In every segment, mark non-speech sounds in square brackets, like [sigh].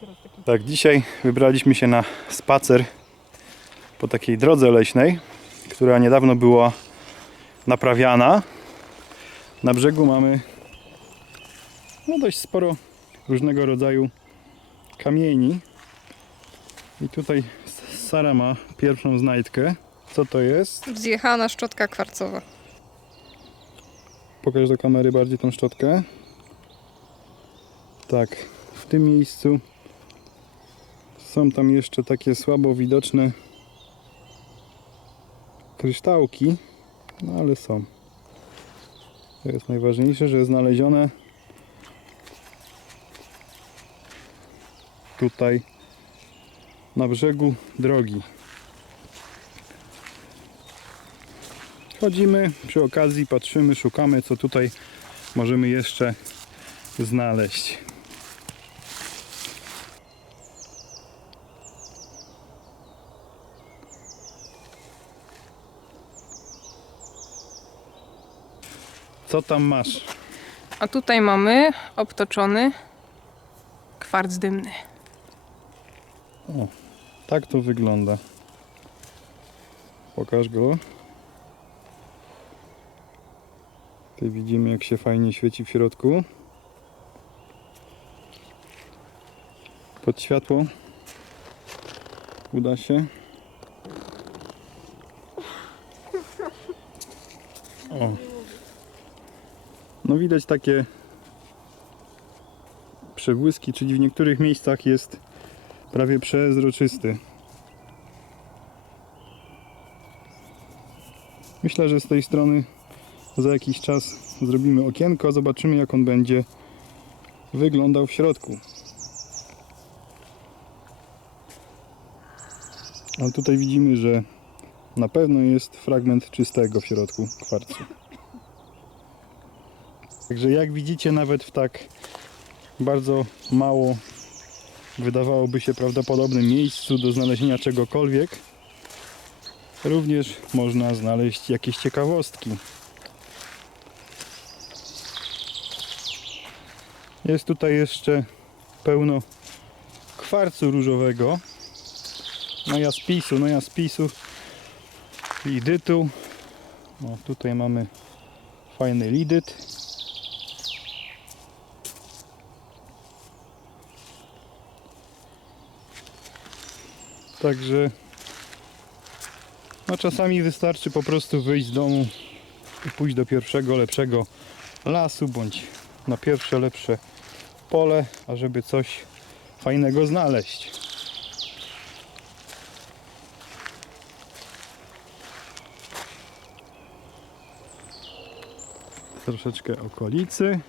Taki Tak, dzisiaj wybraliśmy się na spacer po takiej drodze leśnej, która niedawno była naprawiana. Na brzegu mamy no dość sporo różnego rodzaju kamieni. I tutaj Sara ma pierwszą znajdkę. Co to jest? Zjechana szczotka kwarcowa. Pokaż do kamery bardziej tą szczotkę. Tak, w tym miejscu są tam jeszcze takie słabo widoczne kryształki, no ale są. To jest najważniejsze, że znalezione tutaj na brzegu drogi. Chodzimy przy okazji, patrzymy, szukamy, co tutaj możemy jeszcze znaleźć. Co tam masz? A tutaj mamy obtoczony kwarc dymny. O, tak to wygląda. Pokaż go. Tutaj widzimy jak się fajnie świeci w środku. Pod światło. Uda się. O. No widać takie przebłyski, czyli w niektórych miejscach jest prawie przezroczysty. Myślę, że z tej strony za jakiś czas zrobimy okienko, zobaczymy jak on będzie wyglądał w środku. Ale tutaj widzimy, że na pewno jest fragment czystego w środku kwarcu. Także jak widzicie nawet w tak bardzo mało wydawałoby się prawdopodobnym miejscu do znalezienia czegokolwiek, również można znaleźć jakieś ciekawostki. Jest tutaj jeszcze pełno kwarcu różowego, no jaspisu, no jaspisu lidytu. O, tutaj mamy fajny lidyt. Także no czasami wystarczy po prostu wyjść z domu i pójść do pierwszego lepszego lasu bądź na pierwsze lepsze pole, ażeby coś fajnego znaleźć. Troszeczkę okolicy.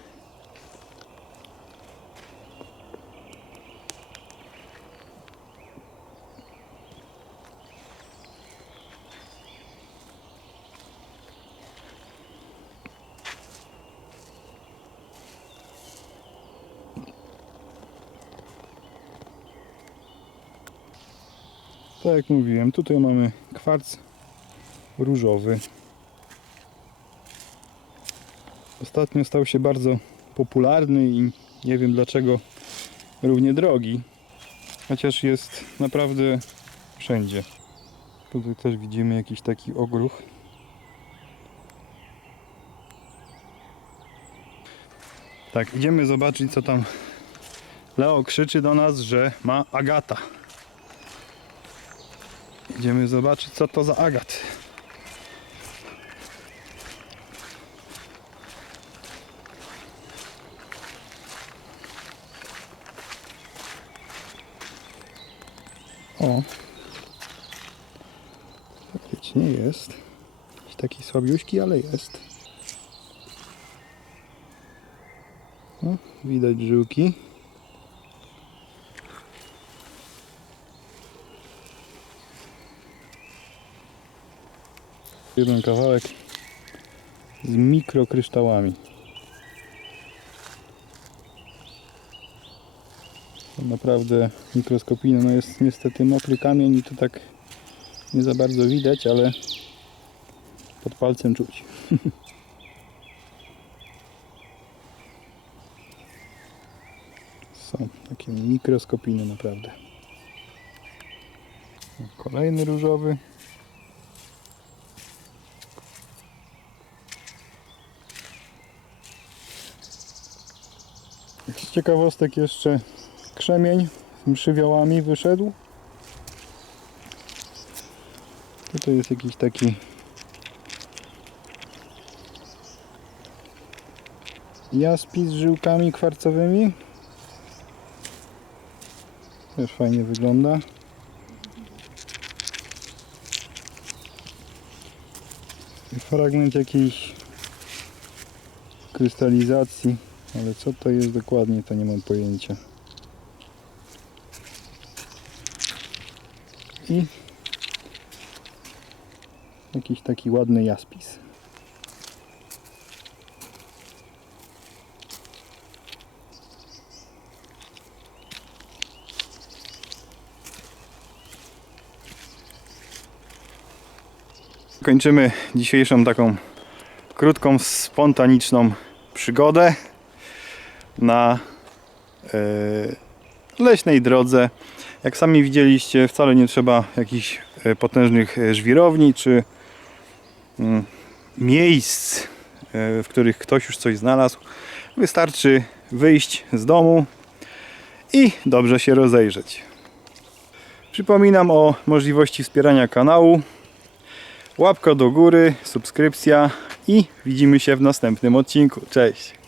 Tak jak mówiłem, tutaj mamy kwarc różowy. Ostatnio stał się bardzo popularny i nie wiem dlaczego równie drogi. Chociaż jest naprawdę wszędzie. Tutaj też widzimy jakiś taki ogróch. Tak, idziemy zobaczyć co tam Leo krzyczy do nas, że ma Agata. Idziemy zobaczyć co to za agat. O. Faktycznie jest. Taki słabiuśki, ale jest. O, widać żyłki. jeden kawałek z mikrokryształami. To naprawdę mikroskopijne. No jest niestety mokry kamień i to tak nie za bardzo widać, ale pod palcem czuć. [laughs] Są takie mikroskopijne naprawdę. Kolejny różowy. Z ciekawostek jeszcze krzemień z mszywiołami wyszedł. Tutaj jest jakiś taki jaspis z żyłkami kwarcowymi. Też fajnie wygląda. Fragment jakiejś krystalizacji, ale co to jest dokładnie, to nie mam pojęcia. I jakiś taki ładny jaspis. Kończymy dzisiejszą taką krótką, spontaniczną przygodę na e, leśnej drodze. Jak sami widzieliście, wcale nie trzeba jakichś e, potężnych e, żwirowni czy mm, miejsc, w których ktoś już coś znalazł. Wystarczy wyjść z domu i dobrze się rozejrzeć. Przypominam o możliwości wspierania kanału. Łapka do góry, subskrypcja i widzimy się w następnym odcinku. Cześć!